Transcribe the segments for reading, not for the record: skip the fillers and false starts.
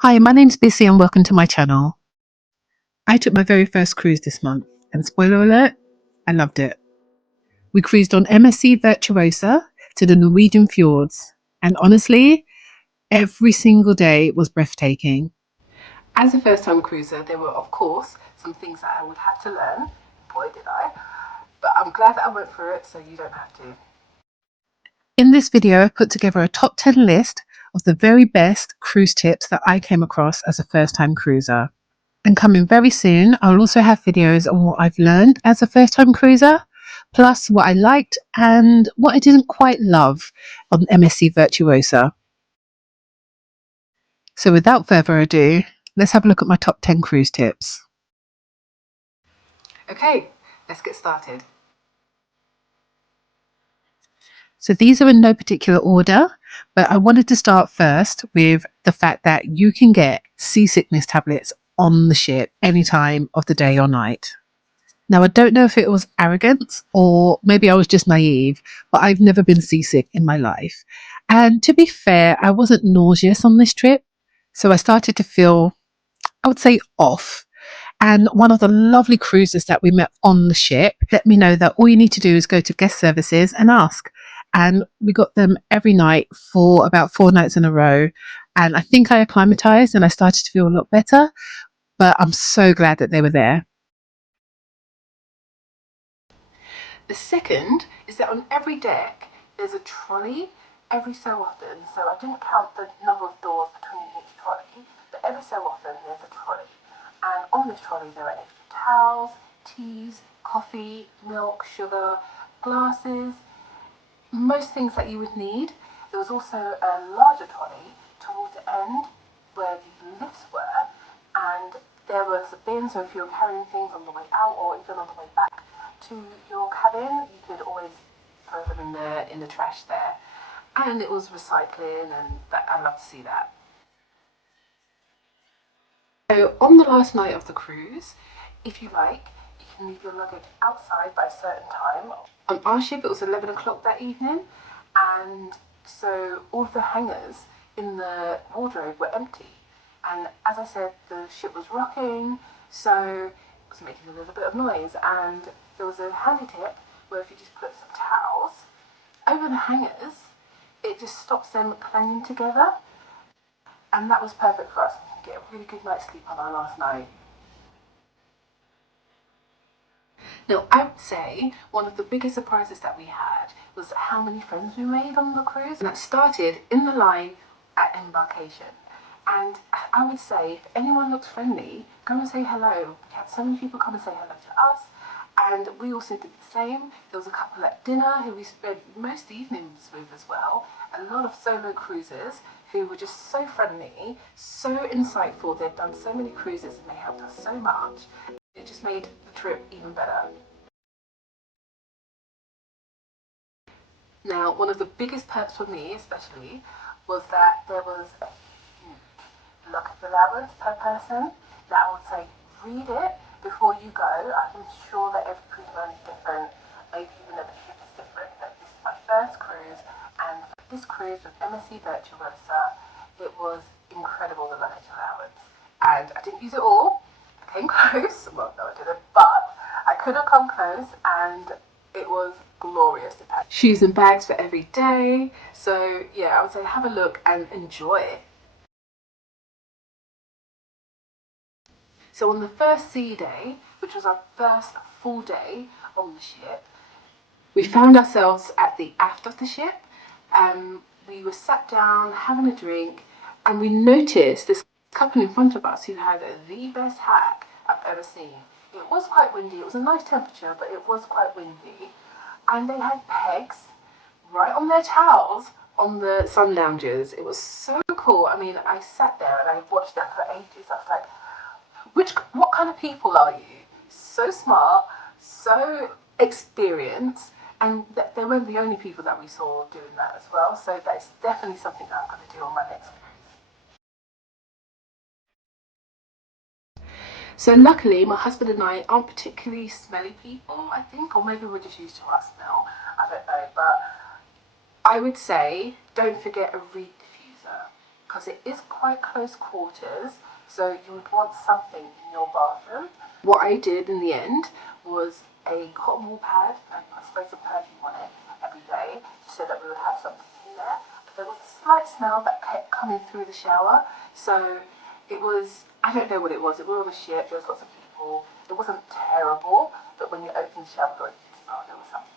Hi, my name's Bissy and welcome to my channel. I took my very first cruise this month and spoiler alert, I loved it. We cruised on MSC Virtuosa to the Norwegian Fjords and honestly, every single day was breathtaking. As a first time cruiser, there were of course some things that I would have to learn. Boy did I. But I'm glad that I went through it so you don't have to. In this video, I put together a top 10 list of the very best cruise tips that I came across as a first time cruiser. And coming very soon, I'll also have videos on what I've learned as a first time cruiser, plus what I liked and what I didn't quite love on MSC Virtuosa. So without further ado, let's have a look at my top 10 cruise tips. Okay, let's get started. So these are in no particular order, but I wanted to start first with the fact that you can get seasickness tablets on the ship any time of the day or night. Now, I don't know if it was arrogance or maybe I was just naive, but I've never been seasick in my life. And to be fair, I wasn't nauseous on this trip. So I started to feel, I would say, off. And one of the lovely cruisers that we met on the ship let me know that all you need to do is go to guest services and ask. And we got them every night for about 4 nights in a row. And I think I acclimatized and I started to feel a lot better. But I'm so glad that they were there. The second is that on every deck there's a trolley every so often. So I didn't count the number of doors between each trolley, but every so often there's a trolley. And on this trolley there are extra towels, teas, coffee, milk, sugar, glasses, most things that you would need. There was also a larger trolley towards the end where the lifts were, and there was a bin, so if you were carrying things on the way out or even on the way back to your cabin, you could always throw them in the trash there. And it was recycling, and I love to see that. So on the last night of the cruise, if you like, you can leave your luggage outside by a certain time. On our ship it was 11 o'clock that evening, and so all of the hangers in the wardrobe were empty. And as I said, the ship was rocking, so it was making a little bit of noise, and there was a handy tip where if you just put some towels over the hangers, it just stops them clanging together. And that was perfect for us. We could get a really good night's sleep on our last night. Now, I would say one of the biggest surprises that we had was how many friends we made on the cruise. And that started in the line at embarkation. And I would say, if anyone looks friendly, go and say hello. We had so many people come and say hello to us, and we also did the same. There was a couple at dinner who we spent most evenings with as well. A lot of solo cruisers who were just so friendly, so insightful. They'd done so many cruises and they helped us so much. It just made the trip even better. Now, one of the biggest perks for me especially was that there was a huge luggage allowance per person. Now, I would say read it before you go. I'm sure that every cruise line is different, maybe even every ship is different, but this is my first cruise, and for this cruise with MSC Virtuosa, it was incredible, the luggage allowance. And I didn't use it all. I came close, well no I didn't, but I could have come close, and it was glorious. It had shoes and bags for every day, so yeah, I would say have a look and enjoy it. So on the first sea day, which was our first full day on the ship, we found ourselves at the aft of the ship. We were sat down having a drink, and we noticed this couple in front of us who had the best hack I've ever seen. It was quite windy, it was a nice temperature, but it was quite windy. And they had pegs right on their towels on the sun loungers. It was so cool. I mean, I sat there and I watched them for ages. I was like, what kind of people are you? So smart, so experienced, and they weren't the only people that we saw doing that as well. So that's definitely something that I'm going to do on my next cruise. So luckily, my husband and I aren't particularly smelly people, I think, or maybe we're just used to our smell. I don't know, but I would say don't forget a reed diffuser. because it is quite close quarters, so you would want something in your bathroom. What I did in the end was a cotton wool pad and put sprays of perfume on it every day so that we would have something in there. But there was a slight smell that kept coming through the shower, so it was, I don't know what it was. It was on a ship, there was lots of people. It wasn't terrible, but when you open the shower door, you could smell there was something.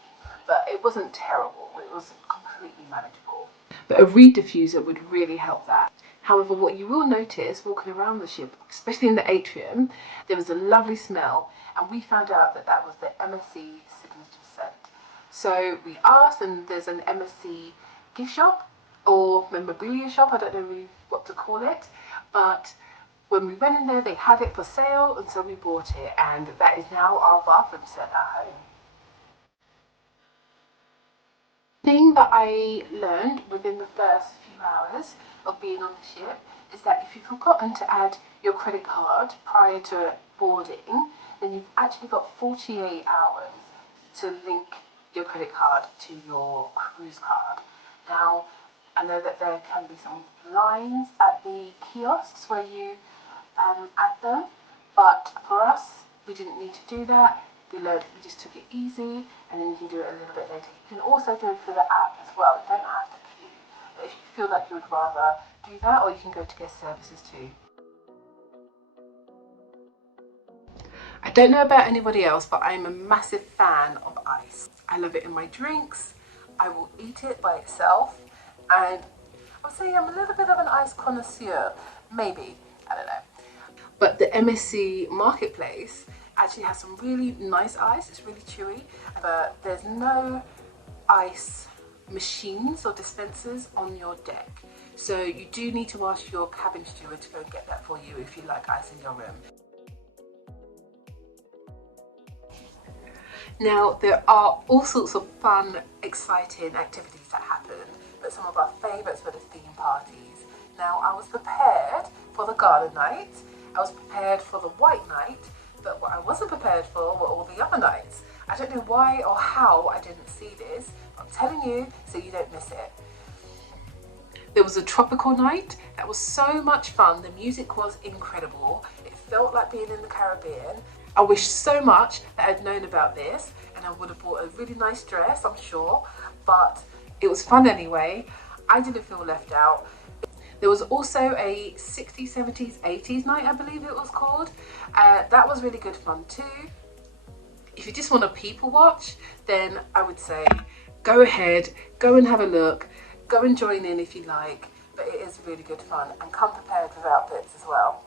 But it wasn't terrible, it was completely manageable. But a reed diffuser would really help that. However, what you will notice walking around the ship, especially in the atrium, there was a lovely smell, and we found out that that was the MSC signature scent. So we asked, and there's an MSC gift shop or memorabilia shop, I don't know really what to call it, but when we went in there, they had it for sale, and so we bought it, and that is now our bathroom scent at home. Thing that I learned within the first few hours of being on the ship is that if you've forgotten to add your credit card prior to boarding, then you've actually got 48 hours to link your credit card to your cruise card. Now, I know that there can be some lines at the kiosks where you add them, but for us, we didn't need to do that. We just took it easy, and then you can do it a little bit later. You can also do it through the app as well. You don't have to queue. But if you feel like you would rather do that, or you can go to guest services too. I don't know about anybody else, but I'm a massive fan of ice. I love it in my drinks. I will eat it by itself, and I would say I'm a little bit of an ice connoisseur. Maybe, I don't know. But the MSC marketplace actually has some really nice ice. It's really chewy, but there's no ice machines or dispensers on your deck. So you do need to ask your cabin steward to go and get that for you if you like ice in your room. Now, there are all sorts of fun, exciting activities that happen, but some of our favourites were the theme parties. Now, I was prepared for the gala night, I was prepared for the white night, but what I wasn't prepared for were all the other nights. I don't know why or how I didn't see this, but I'm telling you so you don't miss it. There was a tropical night that was so much fun. The music was incredible. It felt like being in the Caribbean. I wish so much that I'd known about this, and I would have bought a really nice dress, I'm sure, but it was fun anyway. I didn't feel left out. There was also a 60s, 70s, 80s night, I believe it was called. That was really good fun too. If you just want to people watch, then I would say go ahead, go and have a look, go and join in if you like, but it is really good fun, and come prepared with outfits as well.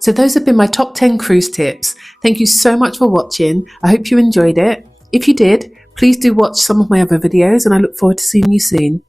So those have been my top 10 cruise tips. Thank you so much for watching. I hope you enjoyed it. If you did, please do watch some of my other videos, and I look forward to seeing you soon.